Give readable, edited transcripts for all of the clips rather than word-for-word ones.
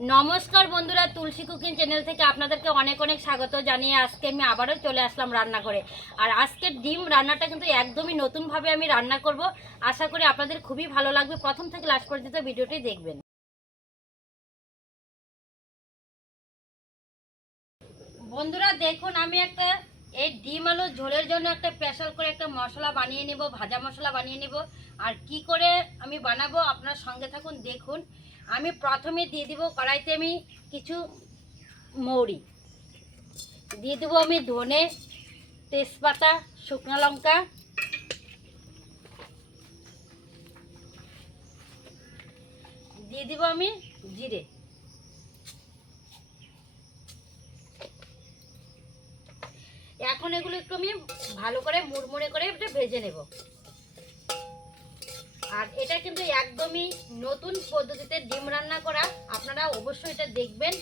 নমস্কার বন্ধুরা, তুলসী cooking channel থেকে আপনাদেরকে অনেক অনেক স্বাগত জানিয়ে আজকে আমি আবারও চলে আসলাম রান্না করে। আর আজকের ডিম রান্নাটা কিন্তু একদমই নতুনভাবে আমি রান্না করব। আশা করি আপনাদের খুবই ভালো লাগবে। প্রথম থেকে লাস্ট পর্যন্ত ভিডিওটি দেখবেন। বন্ধুরা দেখুন, আমি এই ডিম আলু ঝোলের জন্য একটা স্পেশাল করে একটা মশলা বানিয়ে নেব, ভাজা মশলা বানিয়ে নেব। আর কি করে আমি বানাবো আপনার সঙ্গে থাকুন, দেখুন। আমি প্রথমে দিয়ে দিব কড়াইতে আমি কিছু মৌরি, দিয়ে দেবো আমি ধনে, তেজপাতা, শুকনো লঙ্কা, দিয়ে দিব আমি জিরে। এখন এগুলো একটু আমি ভালো করে মুড়মুড়ে করে একটু ভেজে নেব। আর এটা কিন্তু একদমই নতুন পদ্ধতিতে ডিম রান্না করা, আপনারা অবশ্যই এটা দেখবেন।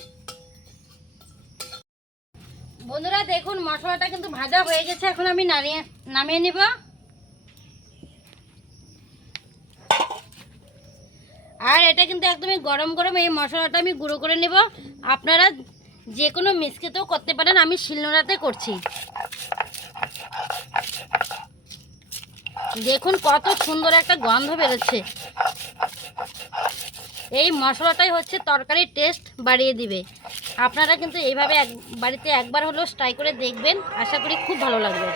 বন্ধুরা দেখুন, মশলাটা কিন্তু ভাজা হয়ে গেছে। এখন আমি নামিয়ে নিব। আর এটা কিন্তু একদমই গরম গরম এই মশলাটা আমি গুঁড়ো করে নেব। আপনারা যে কোনো মিক্সিতেও করতে পারেন, আমি শিলনোড়াতে করছি। দেখুন কত সুন্দর একটা গন্ধ বেরোচ্ছে। এই মশলাটাই হচ্ছে তরকারির টেস্ট বাড়িয়ে দিবে। আপনারা কিন্তু এইভাবে বাড়িতে একবার হলেও ট্রাই করে দেখবেন, আশা করি খুব ভালো লাগবে।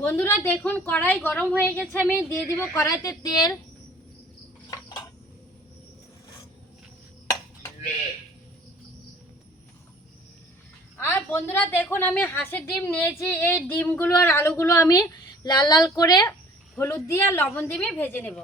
বন্ধুরা দেখুন, কড়াই গরম হয়ে গেছে। আমি দিয়ে দিব কড়াইতে তেল। আর বন্ধুরা দেখুন, আমি হাঁসের ডিম নিয়েছি। এই ডিমগুলো আর আলুগুলো আমি লাল লাল করে হলুদ দিয়ে আর লবণ দিয়ে ভেজে নেব।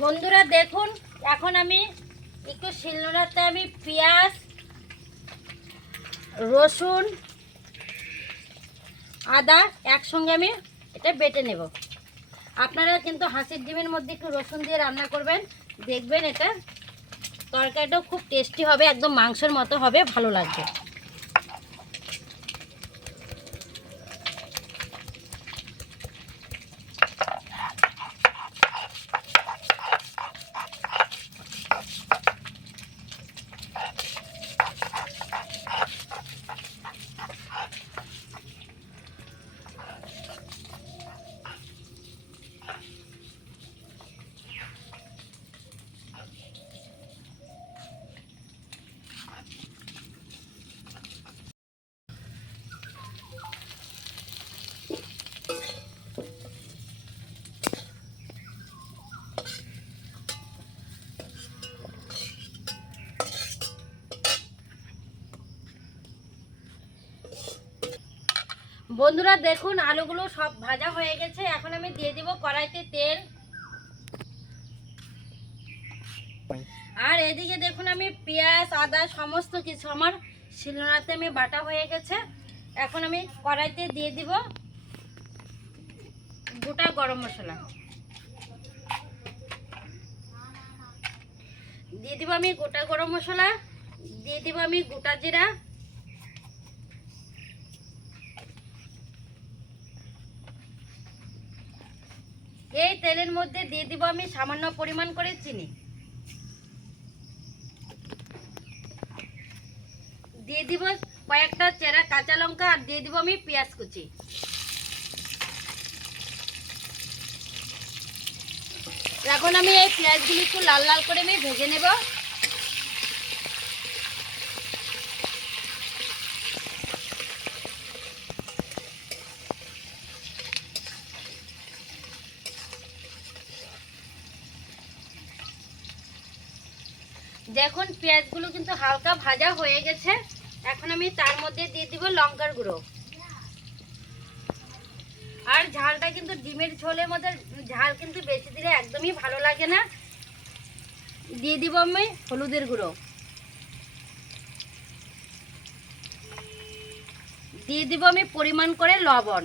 বন্ধুরা দেখুন, এখন আমি একটু শিলনোড়াতে আমি পেঁয়াজ, রসুন, আদা একসঙ্গে আমি এটা বেটে নেব। আপনারা কিন্তু হাঁসের ডিমের মধ্যে একটু রসুন দিয়ে রান্না করবেন, দেখবেন এটা তরকারিটাও খুব টেস্টি হবে, একদম মাংসের মতো হবে, ভালো লাগবে। বন্ধুরা দেখুন, আলুগুলো সব ভাজা হয়ে গেছে। এখন আমি দিয়ে দিব কড়াইতে তেল। আর এদিকে দেখুন, আমি পেঁয়াজ, আদা সমস্ত কিছু আমার শিলনোড়াতে আমি বাটা হয়ে গেছে। এখন আমি কড়াইতে দিয়ে দিব গোটা গরম মশলা, দিয়ে দিব আমি গোটা গরম মশলা, দিয়ে দিব আমি গোটা জিরা, এই তেলের মধ্যে দিয়ে দিব আমি সামান্য পরিমাণ করে চিনি, দিয়ে দিব কয়েকটা চেরা কাঁচা লঙ্কা, আর দিয়ে দিব আমি পেঁয়াজ কুচি। এখন আমি এই পেঁয়াজগুলি একটু লাল লাল করে আমি ভেজে নেব। দেখুন পেঁয়াজগুলো কিন্তু হালকা ভাজা হয়ে গেছে। এখন আমি তার মধ্যে দিয়ে দিব লঙ্কার গুঁড়ো। আর ঝালটা কিন্তু ডিমের ঝোলের মধ্যে ঝাল কিন্তু বেশি দিলে একদমই ভালো লাগে না। দিয়ে দিব আমি হলুদের গুঁড়ো, দিয়ে দিব আমি পরিমাণ করে লবণ।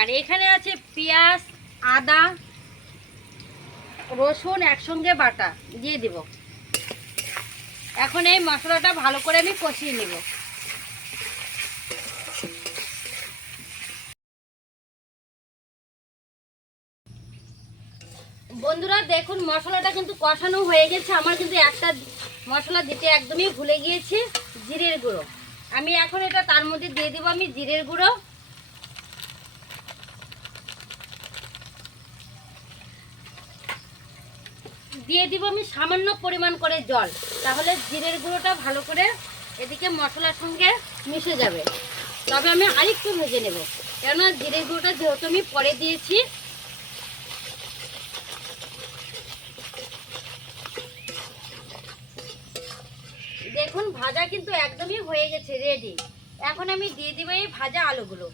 আর এখানে আছে পেঁয়াজ, আদা, রসুন একসঙ্গে বাটা দিয়ে দিব। এখন এই মশলাটা ভালো করে আমি কষিয়ে নেব। বন্ধুরা দেখুন মশলাটা কিন্তু কষানো হয়ে গেছে। আমার কিন্তু একটা মশলা দিতে একদমই ভুলে গিয়েছি, জিরের গুঁড়ো। আমি এখন এটা তার মধ্যে দিয়ে দিব আমি জিরের গুঁড়ো। দিয়ে দিব আমি সামান্য পরিমাণ করে জল, তাহলে জিরের গুঁড়োটা ভালো করে এদিকে মশলার সঙ্গে মিশে যাবে। তবে আমি আরেকটু ভেজে নেব, কেননা জিরের গুঁড়োটা যেহেতু আমি পরে দিয়েছি। দেখুন ভাজা কিন্তু একদমই হয়ে গেছে, রেডি। এখন আমি দিয়ে দিব এই ভাজা আলুগুলো।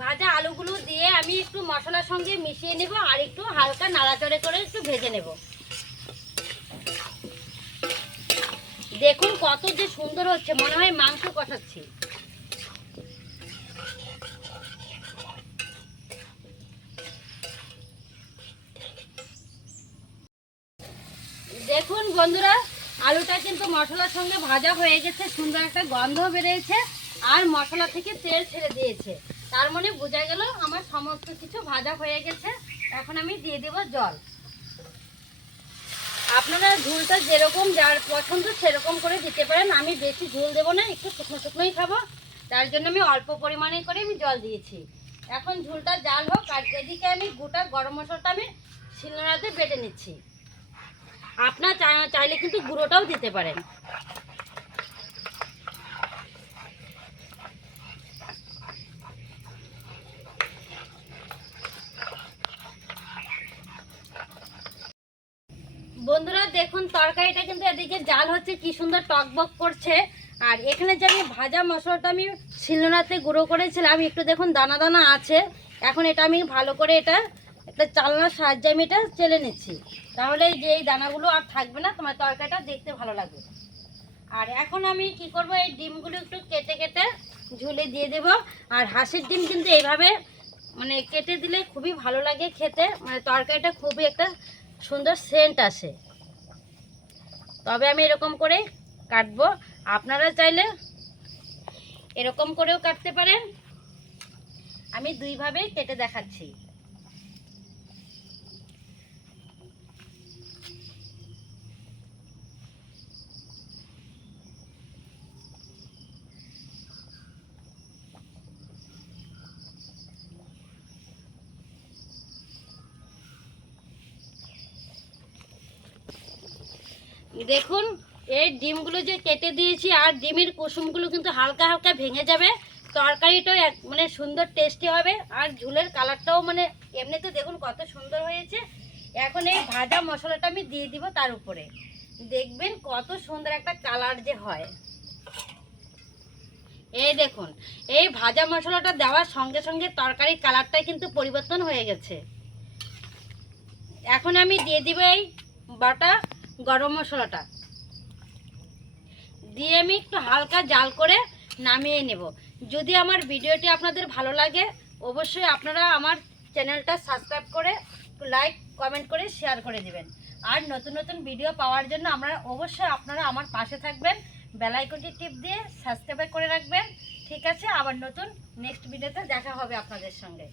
ভাজা আলুগুলো দিয়ে আমি একটু মশলার সঙ্গে মিশিয়ে নেব আর একটু হালকা নাড়াচাড়া করে একটু ভেজে নেব। দেখুন কত যে সুন্দর হচ্ছে, মনে হয় মাংস কষাচ্ছি। দেখুন বন্ধুরা আলুটা কিন্তু মশলার সঙ্গে ভাজা হয়ে গেছে, সুন্দর একটা গন্ধ বেরিয়েছে আর মশলা থেকে তেল ছেড়ে দিয়েছে। তার মানে বোঝা গেল আমার সমস্ত কিছু ভাজা হয়ে গেছে। এখন আমি দিয়ে দেব জল। আপনারা ঝোলটা যেরকম যার পছন্দ সেরকম করে দিতে পারেন। আমি বেশি ঝোল দেবো না, একটু শুকনো শুকনোই খাবো, তার জন্য আমি অল্প পরিমাণে করে আমি জল দিয়েছি। এখন ঝোলটা জাল হোক। আর এদিকে আমি গোটা গরম মশলাটা আমি শিলনোড়াতে বেটে নিচ্ছি। আপনার চাইলে কিন্তু গুঁড়োটাও দিতে পারেন। বন্ধুরা দেখুন তরকারিটা কিন্তু এদিকে জাল হচ্ছে, কি সুন্দর টকবক করছে। আর এখানে যে আমি ভাজা মশলাটা আমি শিলনোড়াতে গুঁড়ো করেছিলাম, একটু দেখুন দানা দানা আছে। এখন এটা আমি ভালো করে এটা একটা চালনার সাহায্যে আমি এটা চেলে নিচ্ছি, তাহলে যে এই দানাগুলো আর থাকবে না, তোমার তরকারিটা দেখতে ভালো লাগবে। আর এখন আমি কি করব, এই ডিমগুলো একটু কেটে কেটে ঝুলে দিয়ে দেব। আর হাঁসের ডিম কিন্তু এইভাবে মানে কেটে দিলে খুবই ভালো লাগে খেতে, মানে তরকারিটা খুবই একটা সুন্দর সেন্ট আসে। তবে আমি এরকম করে কাটবো, আপনারা চাইলে এরকম করেও কাটতে পারেন। আমি দুইভাবে কেটে দেখাচ্ছি। দেখুন এই ডিমগুলো যে কেটে দিয়েছি আর ডিমের কুসুমগুলো কিন্তু হালকা হালকা ভেঙে যাবে, তরকারিটাও মানে সুন্দর টেস্টি হবে। আর ঝোলের কালারটাও মানে এমনিতে দেখুন কত সুন্দর হয়েছে। এখন এই ভাজা মশলাটা আমি দিয়ে দিব তার উপরে, দেখবেন কত সুন্দর একটা কালার যে হয়। এই দেখুন এই ভাজা মশলাটা দেওয়ার সঙ্গে সঙ্গে তরকারির কালারটা কিন্তু পরিবর্তন হয়ে গেছে। এখন আমি দিয়ে দিব এই বাটা গরম মশলাটা, দিয়ে আমি একটু হালকা জাল করে নামিয়ে নেব। যদি আমার ভিডিওটি আপনাদের ভালো লাগে অবশ্যই আপনারা আমার চ্যানেলটা সাবস্ক্রাইব করে লাইক কমেন্ট করে শেয়ার করে দিবেন। আর নতুন নতুন ভিডিও পাওয়ার জন্য অবশ্যই আপনারা আমার পাশে থাকবেন, বেল আইকনটি টিপ দিয়ে সাবস্ক্রাইব করে রাখবেন। ঠিক আছে, আবার নতুন নেক্সট ভিডিওতে দেখা হবে আপনাদের সঙ্গে।